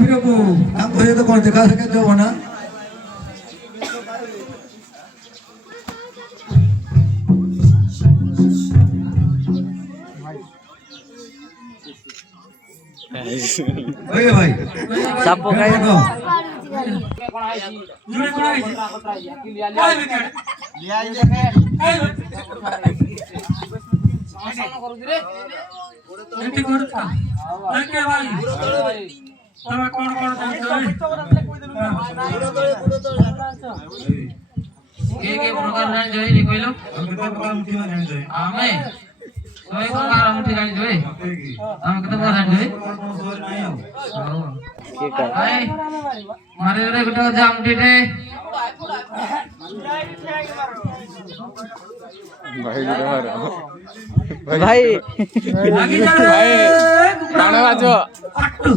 फिर को हमको ये तो कौन दिखा सके जो होना ओए भाई सब को कहे को जुड़े कोना है लिया आई देखे आसान करू रे एंटी करू था लड़के भाई तमे कोन कोन के प्रकार जान जोई नी कहलो हम तो प्रकार मुठी जान जोई आमे कोई प्रकार मुठी जान जोई हम कत प्रकार जान जोई के कर भाई मारे रे गुटा जाम टीटे भाई गुड़ा भाई लागी जा रे गाना बाजो अट्टू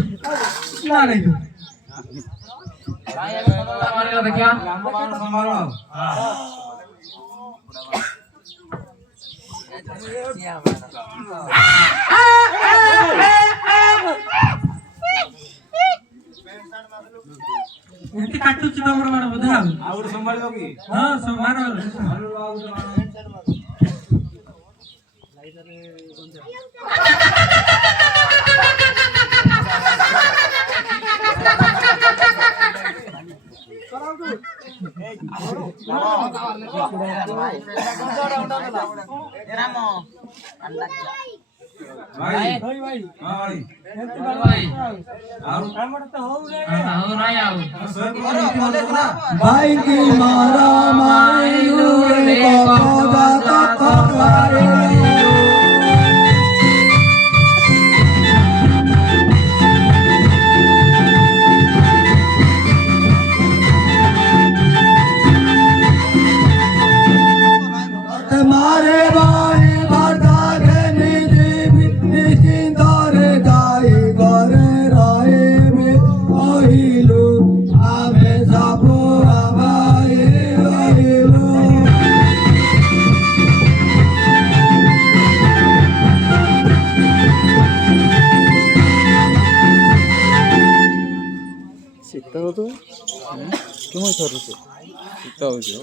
ना रे भाई अभी मारे देखिया संभालो एंटी काटू चिना मोर मार बधा आउर संभालो की हां सब मारो भाई भाई हां भाई भाई आउर हो नहीं आओ भाई की मारा माइलू रे बाबा का करे मारे भाई भरता के निजी सिंदर गाई करे राय में ओहिलो आमे सापो आबाई ओहिलो ଶୀତ ହଉଥିବ କେମିତି ସରୁଛି ଶୀତ ହଉଛି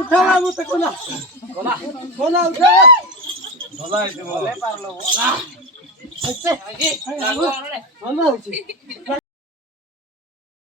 উঠালা মতে কোনা কোনা কোনা উঠে ধলা হইছে বলে পারলো আচ্ছা আগে লাগো রে ধলা হইছে